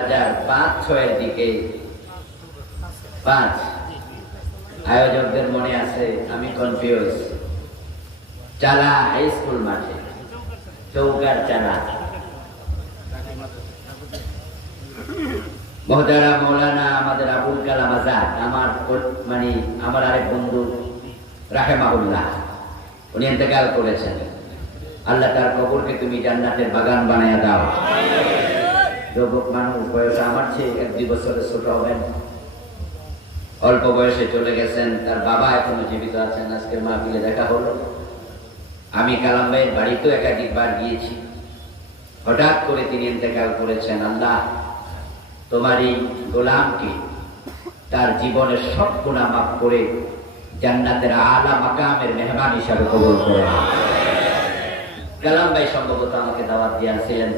2005-06 দিকে 5 আয়োজকদের মনে আছে, আমি কনফিউজ। চালা হাই স্কুল মাঠে, চৌকার চালা, মহতারা মৌলানা আমাদের আবুল কালাম আজাদ, আমার আরেক বন্ধু রাহেমাহুল্লাহ, উনি ইন্তেকাল করেছেন। আল্লাহ তার কবরকে তুমি জান্নাতের বাগান বানায়া দাও। যুবক মানুষ, বয়সে আমার চেয়ে 1-2 বছরের ছোট হবেন, অল্প বয়সে চলে গেছেন। তার বাবা এখনো জীবিত আছেন। আজকের মাহফিলে দেখা হলো। আমি কালাম ভাইয়ের বাড়িতেও একাধিকবার গিয়েছি। হঠাৎ করে তিনি ইন্তেকাল করেছেন। আল্লাহ তোমার এই গোলামকে তার জীবনের সব গুনাহ মাফ করে জান্নাতের আলা মাকামের মেহমান হিসাবে কবুল করে। কালাম ভাই সম্ভবত আমাকে দাওয়াত দিয়েছিলেন।